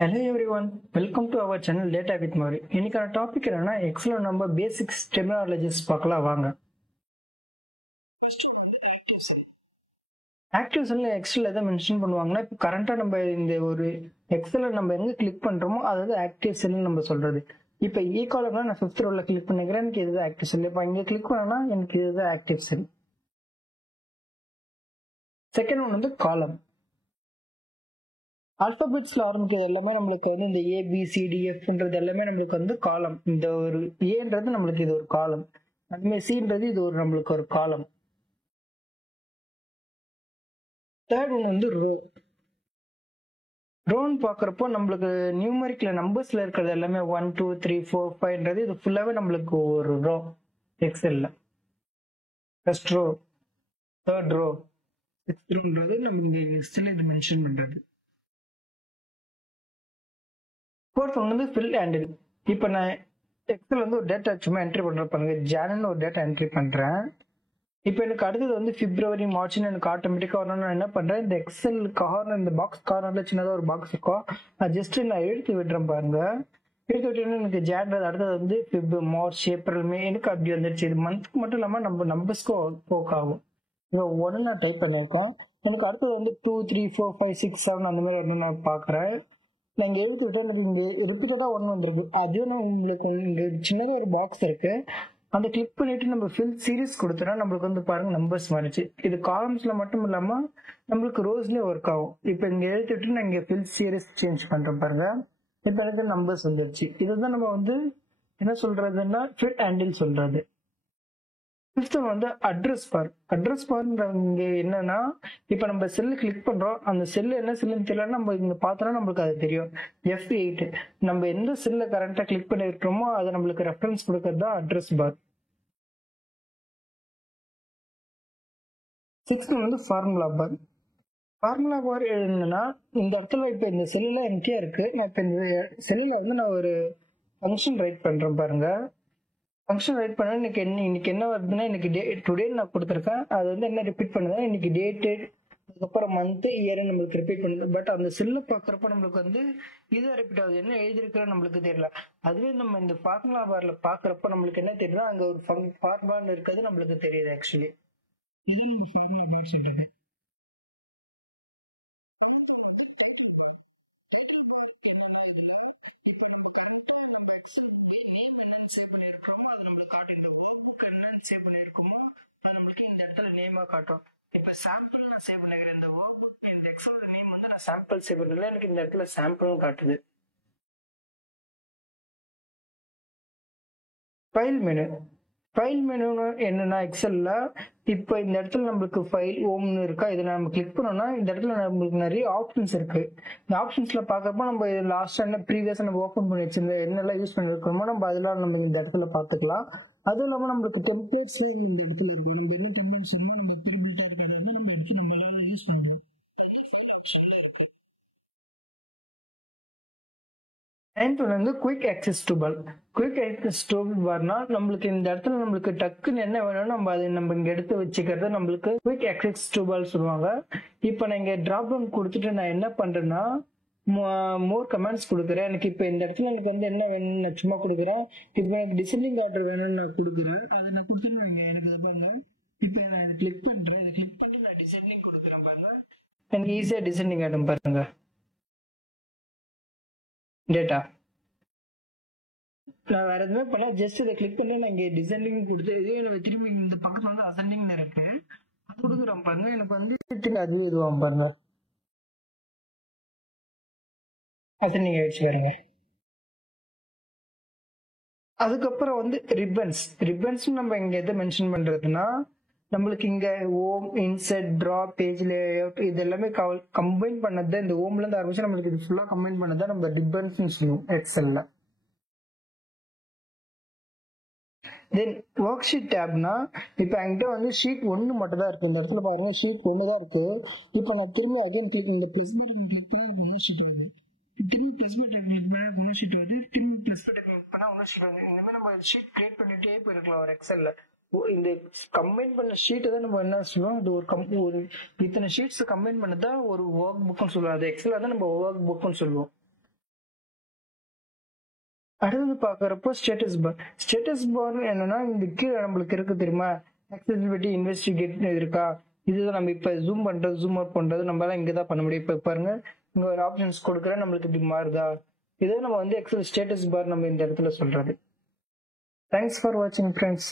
Hello everyone, welcome to our channel Data with Mari. இன்னைக்கான topic என்னன்னா எக்ஸல்ல நம்ம basics terminologies பார்க்கலாம் வாங்க. ஆக்டிவ் செல்ல எக்ஸல் எதை மென்ஷன் பண்ணுவாங்கன்னா இப்போ கரண்டா நம்ம இந்த ஒரு எக்ஸல்ல நம்ம எங்க கிளிக் பண்றோமோ அதாவது ஆக்டிவ் செல்னு நம்ம சொல்றது. இப்போ காலம்னா நான் 5th ரோல கிளிக் பண்ணிக்கிறேன், எனக்கு இதுதான் ஆக்டிவ் செல். இப்போ இங்க கிளிக் பண்ணனா எனக்கு இதுதான் ஆக்டிவ் செல். செகண்ட் ஒன் வந்து காலம். ஆல்பபெட்ஸ்ல ஆரம்பிக்கிறது எல்லாமே நம்மளுக்கு வந்து இந்த ABCDFன்றது எல்லாமே நம்மளுக்கு வந்து காலம். இந்த ஒரு ஏன்றது நம்மளுக்கு இது ஒரு காலம், அதுமாதிரி சின்றது இது ஒரு நம்மளுக்கு ஒரு காலம். தேர்ட் ஒன் வந்து ரோ. ரோன்னு பாக்குறப்போ நம்மளுக்கு நியூமரிக்ல நம்பர்ஸ்ல இருக்கிறது எல்லாமே 1 2 3 4 5ன்றது இது ஃபுல்லாவே நம்மளுக்கு ஒரு ரோ எக்ஸல்ல. First row, third row, sixth ரோன்றது நம்ம இங்க எக்ஸல்ல இது மென்ஷன் பண்றது. ஃபோர்த் ஒன் வந்து ஃபில் ஹேண்டில். இப்போ நான் எக்ஸல் வந்து ஒரு டேட்டா சும்மா என்ட்ரி பண்ணுறேன், ஜானுன்னு ஒரு டேட்டா என்ட்ரி பண்ணுறேன். இப்போ எனக்கு அடுத்தது வந்து பிப்ரவரி மார்ச்னு எனக்கு ஆட்டோமேட்டிக்காக வரணும். நான் என்ன பண்ணுறேன், இந்த எக்ஸல் கார்னர், இந்த பாக்ஸ் கார்னரில் சின்னதாக ஒரு பாக்ஸ் இருக்கும், அது ஜஸ்ட் நான் எழுத்து விடுறேன் பாருங்க. எழுத்து விட்டோன்னு எனக்கு ஜான்றது அடுத்தது வந்து பிப், மார்ச், ஏப்ரல், மே எனக்கு அப்படி வந்துருச்சு. இது மந்த்துக்கு மட்டும் இல்லாமல் நம்ம நம்பர்ஸ்க்கும் போக் ஆகும். இதை உடனே நான் டைப் பண்ணியிருக்கோம். எனக்கு அடுத்தது வந்து 2 3 4 5 6 7 அந்த மாதிரி வந்து நான் பார்க்குறேன். நான் எழுத்து விட்டு எனக்கு இங்கே ரிப்பீட்டடாக ஒன்று வந்திருக்கு. அதுவும் நான் உங்களுக்கு இங்கே சின்னதாக ஒரு பாக்ஸ் இருக்கு, அந்த கிளிக் பண்ணிட்டு நம்ம ஃபில் சீரிஸ் கொடுத்தோன்னா நம்மளுக்கு வந்து பாருங்க நம்பர்ஸ் வந்துச்சு. இது காலம்ஸ்ல மட்டும் இல்லாம நம்மளுக்கு ரோஸ்லயே ஒர்க் ஆகும். இப்போ இங்க எழுத்து விட்டு நான் இங்க ஃபில் சீரிஸ் சேஞ்ச் பண்றேன் பாருங்க, இப்போ எனக்கு நம்பர்ஸ் வந்துருச்சு. இதுதான் நம்ம வந்து என்ன சொல்றதுன்னா ஃபிட் ஹேண்டில் சொல்றது. ஃபிஃப்த் வந்து அட்ரஸ் பார். அட்ரஸ் பார்ன்ற இங்க என்னன்னா, இப்போ நம்ம செல்லு கிளிக் பண்றோம், அந்த செல்லு என்ன செல்லுன்னு தெரியல, நம்ம இங்க பார்த்தோம்னா நம்மளுக்கு அது தெரியும். F8 நம்ம எந்த செல்ல கரண்டா கிளிக் பண்ணிருக்கோமோ அதை நம்மளுக்கு ரெஃபரன்ஸ் கொடுக்கறது தான் அட்ரஸ் பார். சிக்ஸ்த் வந்து ஃபார்முலா பார். ஃபார்முலா பார் என்னன்னா, இந்த இடத்துல இப்போ இந்த செல்லுல எம்டியா இருக்கு, நான் இப்போ இந்த செல்லுல வந்து நான் ஒரு ஃபங்க்ஷன் ரைட் பண்றேன் பாருங்க. ஃபங்க்ஷன் ரைட் பண்ணா இன்னைக்கு என்ன வருதுன்னா, இன்னைக்கு டுடே நான் கொடுத்துருக்கேன், அது வந்து என்ன ரிப்பீட் பண்ணுதுன்னா இன்னைக்கு டேட்டு, அதுக்கப்புறம் மந்த், இயர் நம்மளுக்கு ரிப்பீட் பண்ணுது. பட் அந்த செல்ல பாக்குறப்ப நம்மளுக்கு வந்து இது ரிப்பீட் ஆகுது, என்ன எழுதிருக்கிறோம் நம்மளுக்கு தெரியல. அதுவே நம்ம இந்த ஃபார்முலா பார்ல பாக்குறப்ப நம்மளுக்கு என்ன தெரியுதுன்னா, அங்க ஒரு ஃபார்முலான்னு இருக்கிறது நம்மளுக்கு தெரியுது ஆக்சுவலி. சாம்பிள் சேவ் பண்ணல, எனக்கு இந்த இடத்துல சாம்பிள் காட்டுது. File menu. ஃபைல் மெனுன்னு என்னன்னா எக்ஸல்ல இப்போ இந்த இடத்துல நம்மளுக்கு ஃபைல் ஹோம்னு இருக்கா, இதை நம்ம கிளிக் பண்ணோம்னா இந்த இடத்துல நம்மளுக்கு நிறைய ஆப்ஷன்ஸ் இருக்கு. இந்த ஆப்ஷன்ஸ்ல பாக்குறப்ப நம்ம லாஸ்ட் என்ன ப்ரீவியஸா நம்ம ஓப்பன் பண்ணி வச்சிருந்த என்னெல்லாம் யூஸ் பண்ணிருக்கோமோ நம்ம அதெல்லாம் நம்ம இந்த இடத்துல பாத்துக்கலாம். அதுவும் இல்லாம நம்மளுக்கு டெம்ப்ளேட்ஸ் இந்த இடத்துல யூஸ் பண்ணுவோம். நைன்த் வந்து குயிக் ஆக்சஸ் டூபால். குயிக் ஆக்சஸ் டூபால்னா நம்மளுக்கு இந்த இடத்துல நம்மளுக்கு டக்குன்னு என்ன வேணும்னு நம்ம அதை நம்ம இங்க எடுத்து வச்சுக்கிறது நம்மளுக்கு குயிக் ஆக்சஸ் டூபால் சொல்லுவாங்க. இப்போ நான் இங்க டிராப் டவுன் கொடுத்துட்டு நான் என்ன பண்றேன்னா மோர் கமெண்ட்ஸ் கொடுக்குறேன். எனக்கு இப்போ இந்த இடத்துல எனக்கு வந்து என்ன வேணும்னு நான் சும்மா கொடுக்குறேன். இப்போ எனக்கு டிசெண்டிங் ஆர்டர் வேணும்னு நான் கொடுக்குறேன், அதை நான் கொடுத்துட்டு எனக்கு இது பாருங்க. இப்போ நான் அதை கிளிக் பண்றேன், அதை கிளிக் பண்ணி நான் டிசெண்டிங் கொடுக்குறேன் பாருங்க, எனக்கு ஈஸியா டிசெண்டிங் ஆகிடும் பாருங்க. டேட்டா நான் வேற எதுவுமே பண்ண, ஜஸ்ட் இதை கிளிக் பண்ணி நான் இங்க டிசெண்டிங் கொடுத்து இதே திரும்பி இந்த பக்கத்துல வந்து அசெண்டிங் இருக்கு, அது கொடுக்குறோம் பாருங்க. எனக்கு வந்து அது இதுவாகும் பாருங்க, அசெண்டிங் ஆயிடுச்சு பாருங்க. அதுக்கப்புறம் வந்து ரிப்பன்ஸ். ரிப்பன்ஸ் நம்ம இங்க எதை மென்ஷன் பண்றதுன்னா, நம்மளுக்கு இங்க home, insert, draw, page layout இது எல்லாமே கம்பைன் பண்ணது. இந்த ஹோம்ல இருந்து ஆரம்பிச்சு நம்மளுக்கு இது ஃபுல்லா கம்பைன் பண்ணதான் நம்ம ரிப்பன்ஸ் சொல்லுவோம் எக்ஸல்ல. தென் ஒர்க் ஷீட் டேப்னா, இப்போ என்கிட்ட வந்து ஷீட் 1 மட்டும் தான் இருக்கு. இந்த இடத்துல பாருங்க ஷீட் 1 தான் இருக்கு. இப்போ நான் திரும்பி அகைன் கிளிக் இந்த பிளஸ் திரும்பி பிளஸ் பட்டன் ஷீட் வந்து திரும்பி பிளஸ் பட்டன் பண்ணா ஒன்று ஷீட் வந்து இந்த மாதிரி நம்ம ஷீட் கிரியேட் பண்ணிட்டே போயிருக்கலாம் ஒரு எக்ஸல்ல. இந்த கம்பைன் பண்ண ஷீட்டை தான் நம்ம என்ன சொல்லுவோம், அது ஒரு இத்தனை ஷீட்ஸ் கம்பைன் பண்ணதான் ஒரு ஒர்க் புக்னு சொல்லுவோம். அது எக்ஸல் தான் நம்ம ஒர்க் புக்னு சொல்லுவோம். அடுத்தது பாக்குறப்போ ஸ்டேட்டஸ் பார் என்னன்னா இந்த கீழே நம்மளுக்கு இருக்கு தெரியுமா, அக்சசிபிலிட்டி இன்வெஸ்டிகேட் இருக்கா, இதுதான் நம்ம இப்ப ஜூம் பண்றது ஜூம் அவுட் பண்றது நம்மளால இங்கதான் பண்ண முடியும். இப்ப பாருங்க இங்க ஒரு ஆப்ஷன்ஸ் கொடுக்குறேன், நம்மளுக்கு இப்படி மாறுதா, இதே நம்ம வந்து எக்ஸல் ஸ்டேட்டஸ் பார் நம்ம இந்த இடத்துல சொல்றது. தேங்க்ஸ் ஃபார் வாட்சிங் ஃப்ரெண்ட்ஸ்.